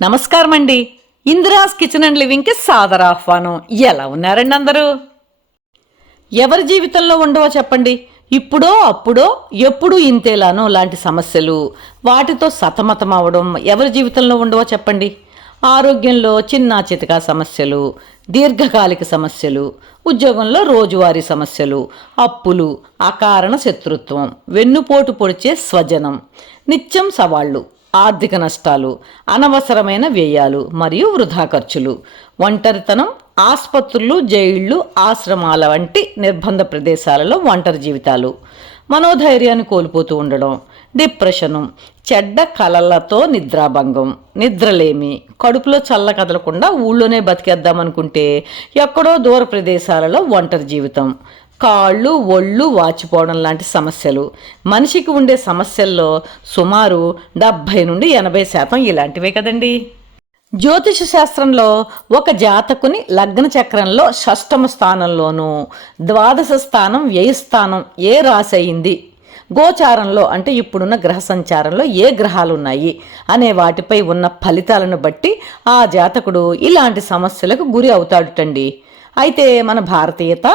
నమస్కారం అండి. Indira's kitchen and లివింగ్కి సాదర ఆహ్వానం. ఎలా ఉన్నారండి అందరూ? ఎవరి జీవితంలో ఉండవో చెప్పండి. ఇప్పుడో అప్పుడో ఎప్పుడు ఇంతేలానో లాంటి సమస్యలు, వాటితో సతమతం అవడం ఎవరి జీవితంలో ఉండవో చెప్పండి. ఆరోగ్యంలో చిన్నా చితకా సమస్యలు, దీర్ఘకాలిక సమస్యలు, ఉద్యోగంలో రోజువారీ సమస్యలు, అప్పులు, అకారణ శత్రుత్వం, వెన్నుపోటు పొడిచే స్వజనం, నిత్యం సవాళ్లు, ఆర్థిక నష్టాలు, అనవసరమైన వ్యయాలు మరియు వృధా ఖర్చులు, ఒంటరితనం, ఆసుపత్రులు, జైళ్లు, ఆశ్రమాల వంటి నిర్బంధ ప్రదేశాలలో ఒంటరి జీవితాలు, మనోధైర్యాన్ని కోల్పోతూ ఉండడం, డిప్రెషను, చెడ్డ కలలతో నిద్రాభంగం, నిద్రలేమి, కడుపులో చల్ల కదలకుండా ఊళ్ళోనే బతికేద్దామనుకుంటే ఎక్కడో దూర ప్రదేశాలలో ఒంటరి జీవితం, కాళ్ళు ఒళ్ళు వాచిపోవడం లాంటి సమస్యలు. మనిషికి ఉండే సమస్యల్లో సుమారు 70 నుండి 80% ఇలాంటివే కదండి. జ్యోతిష శాస్త్రంలో ఒక జాతకుని లగ్న చక్రంలో షష్టమ స్థానంలోనూ, ద్వాదశ స్థానం వ్యయస్థానం ఏ రాశి అయింది, గోచారంలో అంటే ఇప్పుడున్న గ్రహ సంచారంలో ఏ గ్రహాలు ఉన్నాయి అనే వాటిపై ఉన్న ఫలితాలను బట్టి ఆ జాతకుడు ఇలాంటి సమస్యలకు గురి అవుతాడుటండి. అయితే మన భారతీయత,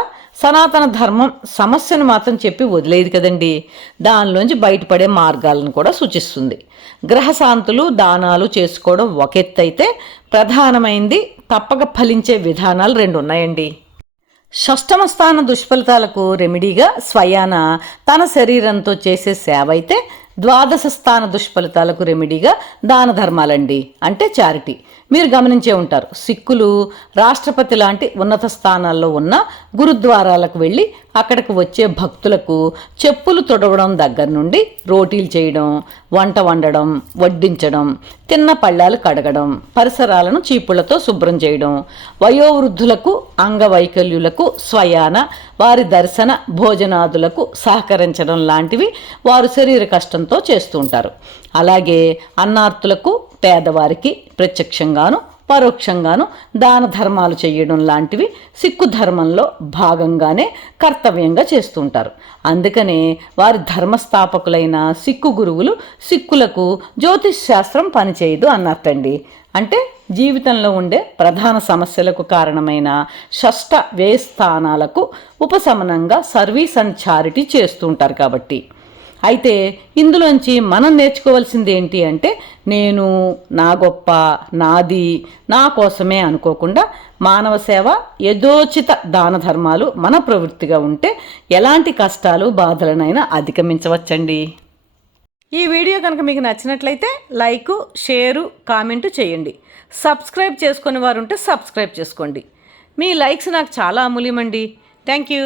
సనాతన ధర్మం సమస్యను మాత్రం చెప్పి వదిలేదు కదండి. దానిలోంచి బయటపడే మార్గాలను కూడా సూచిస్తుంది. గ్రహశాంతులు, దానాలు చేసుకోవడం ఒక ఎత్తు అయితే, ప్రధానమైంది తప్పక ఫలించే విధానాలు 2 ఉన్నాయండి. షష్టమ స్థాన దుష్ఫలితాలకు రెమెడీగా స్వయాన తన శరీరంతో చేసే సేవ అయితే, ద్వాదశ స్థాన దుష్ఫలితాలకు రెమెడీగా దాన ధర్మాలండి, అంటే చారిటీ. మీరు గమనించే ఉంటారు, సిక్కులు రాష్ట్రపతి లాంటి ఉన్నత స్థానాల్లో ఉన్న గురుద్వారాలకు వెళ్ళి అక్కడికి వచ్చే భక్తులకు చెప్పులు తొడవడం దగ్గర నుండి రోటీలు చేయడం, వంట వండడం, వడ్డించడం, తిన్న పళ్ళాలు కడగడం, పరిసరాలను చీపుళ్లతో శుభ్రం చేయడం, వయోవృద్ధులకు, అంగవైకల్యులకు స్వయాన వారి దర్శన భోజనాదులకు సహకరించడం లాంటివి వారు శరీర కష్టంతో చేస్తూ ఉంటారు. అలాగే అన్నార్తులకు, పేదవారికి ప్రత్యక్షంగాను పరోక్షంగాను దాన ధర్మాలు చేయడం లాంటివి సిక్కు ధర్మంలో భాగంగానే కర్తవ్యంగా చేస్తుంటారు. అందుకనే వారి ధర్మస్థాపకులైన సిక్కు గురువులు సిక్కులకు జ్యోతిష్ శాస్త్రం పనిచేయదు అన్నట్టండి. అంటే జీవితంలో ఉండే ప్రధాన సమస్యలకు కారణమైన షష్ట వ్యయస్థానాలకు ఉపశమనంగా సర్వీస్ అండ్ చారిటీ చేస్తుంటారు కాబట్టి. అయితే ఇందులోంచి మనం నేర్చుకోవాల్సింది ఏంటి అంటే, నేను, నా గొప్ప, నాది, నా కోసమే అనుకోకుండా మానవ సేవ, యథోచిత దాన ధర్మాలు మన ప్రవృత్తిగా ఉంటే ఎలాంటి కష్టాలు, బాధలనైనా అధిగమించవచ్చండి. ఈ వీడియో కనుక మీకు నచ్చినట్లయితే లైకు, షేరు, కామెంటు చేయండి. సబ్స్క్రైబ్ చేసుకునే వారు ఉంటే సబ్స్క్రైబ్ చేసుకోండి. మీ లైక్స్ నాకు చాలా అమూల్యమండి. Thank you.